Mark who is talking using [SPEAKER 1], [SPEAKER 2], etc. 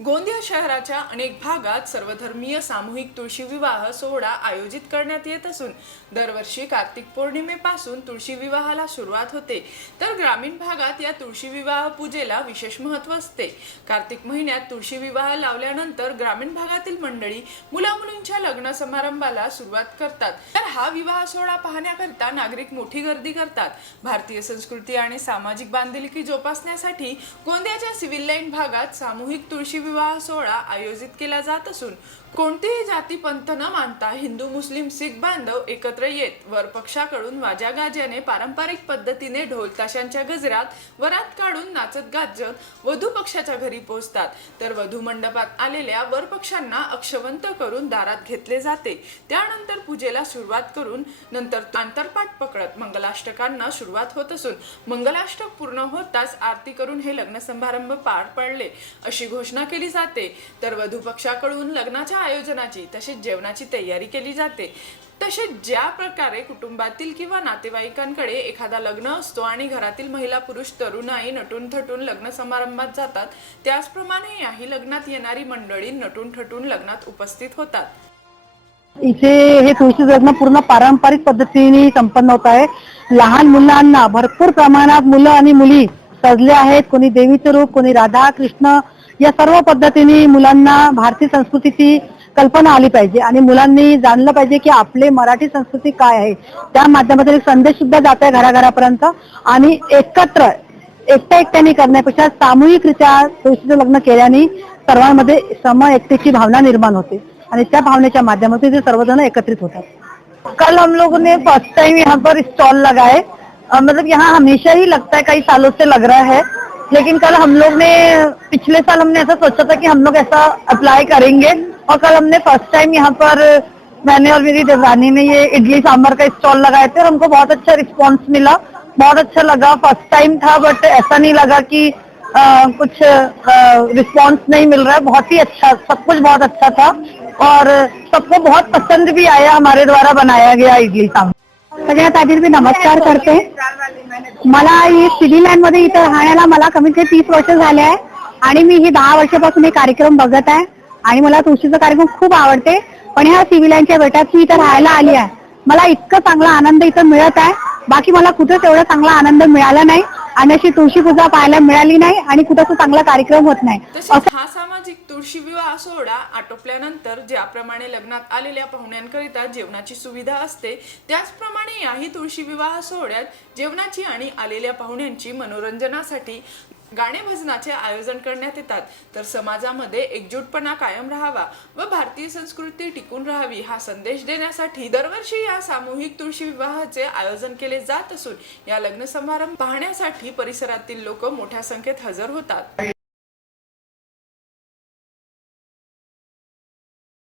[SPEAKER 1] गोंदिया शहराच्या अनेक भागात सर्वधर्मीय सामूहिक तुळशी विवाह सोहळा आयोजित करण्यात येत असून दरवर्षी कार्तिक पौर्णिमेपासून तुळशी विवाहाला सुरुवात होते. तर ग्रामीण भागात या तुळशी विवाह पूजेला विशेष महत्त्व असते. कार्तिक महिन्यात तुळशी विवाह लावल्यानंतर ग्रामीण भागातील मंडळी मुलामुलींच्या लग्न समारंभाला सुरुवात करतात. तर हा विवाह सोहळा पाहण्याकरता नागरिक मोठी गर्दी करतात. भारतीय संस्कृती आणि सामाजिक बांधिलकी जोपासण्यासाठी गोंदियाच्या सिव्हिल लाईन भागात सामूहिक तुळशी विवाह सोहळा आयोजित केला जात असून कोणतीही जाती पंथ न मानता हिंदू मुस्लिम सिख बांधव एकत्र येत वर पक्षाकडून वाजा गाज्याने पारंपरिक पद्धतीने ढोल ताशांच्या गजरात वरात काढून नाचत गाजत वधू पक्षाच्या घरी पोहोचतात. तर वधू मंडपात आलेल्या वर पक्षांना अक्षवंत करून दारात घेतले जाते. त्यानंतर पूजेला सुरुवात करून नंतर आंतरपाठ पकडत मंगलाष्टकांना सुरुवात होत असून मंगलाष्टक पूर्ण होताच आरती करून हे लग्न समारंभ पार पडले अशी घोषणा केली जाते. तर वधू पक्षाकडून लग्नाच्या आयोजनाची तसेच जेवणाची तयारी केली जाते. तसेच ज्या प्रकारे कुटुंबातील किंवा नातेवाईकांकडे एखादा लग्न असतो आणि घरातील महिला पुरुष तरुणाई नटून थटून लग्न समारंभात जातात त्याचप्रमाणे याही लग्नात येणारी मंडळी नटून थटून लग्नात उपस्थित होतात.
[SPEAKER 2] इथे हे तुळशी लग्न पूर्ण पारंपरिक पद्धतीने संपन्न होत आहे. लहान मुलांना भरपूर प्रमाणात मुलं आणि मुली सजले आहेत. कोणी देवीचं रूप कोणी राधा कृष्ण या सर्व पद्धतीने मुलांना भारतीय संस्कृतीची कल्पना आली पाहिजे आणि मुलांनी जाणलं पाहिजे की आपले मराठी संस्कृती काय आहे. त्या माध्यमातून एक संदेश सुद्धा जात आहे घराघरापर्यंत आणि एकत्र एकट्या एकट्याने करण्यापेक्षा सामूहिकरित्या तुळशीचं लग्न केल्याने सर्वांमध्ये सम एकतेची भावना निर्माण होते आणि त्या भावनेच्या माध्यमातून ते सर्वजण एकत्रित होतात. कल हम लोगों ने फर्स्ट टाइम यहाँ पर स्टॉल लगाए मतलब यहाँ हमेशा ही लगता है कई सालों से लग रहा है लेकिन कल हम लोग ने पिछले साल हमने ऐसा सोचा था कि हम लोग ऐसा अप्लाई करेंगे और कल हमने फ़र्स्ट टाइम यहाँ पर मैंने और मेरी देवरानी ने ये इडली सांभर का स्टॉल लगाए थे और हमको बहुत अच्छा रिस्पॉन्स मिला। बहुत अच्छा लगा फ़र्स्ट टाइम था बट ऐसा नहीं लगा कि अ, कुछ रिस्पॉन्स नहीं मिल रहा। है बहुत ही अच्छा सब कुछ बहुत अच्छा था और सबको बहुत पसंद भी आया हमारे द्वारा बनाया गया इडली सांभर। आधी मी नमस्कार करते मला ही सिव्हिल लाईन मध्ये इथं राहण्याला मला कमीत कमी तीस वर्ष झाले आहे. आणि मी ही दहा वर्षापासून हे कार्यक्रम बघत आहे. आणि मला तुळशीचा कार्यक्रम खूप आवडते. पण ह्या सिव्हिल लाईनच्या बेटात मी इथं राहायला आली आहे. मला इतकं चांगला आनंद इथं मिळत आहे. बाकी मला कुठेच एवढा चांगला आनंद मिळाला नाही. आणि अशी तुळशी पूजा पाहायला मिळाली नाही आणि कुठं चांगला कार्यक्रम होत नाही.
[SPEAKER 1] तसेच हा सामाजिक तुळशी विवाह सोहळा आटोपल्यानंतर ज्याप्रमाणे लग्नात आलेल्या पाहुण्यांकरिता जेवणाची सुविधा असते त्याचप्रमाणे याही तुळशी विवाह सोहळ्यात जेवणाची आणि आलेल्या पाहुण्यांची मनोरंजनासाठी गाणे भजनाचे आयोजन करण्यात येतात. तर समाजामध्ये एकजूटपणा कायम राहावा व भारतीय संस्कृती टिकून राहावी हा संदेश देण्यासाठी दरवर्षी या सामूहिक तुळशी विवाहाचे आयोजन केले जात असून या लग्न समारंभ पाहण्यासाठी परिसरातील लोक मोठ्या संख्येत हजर होतात.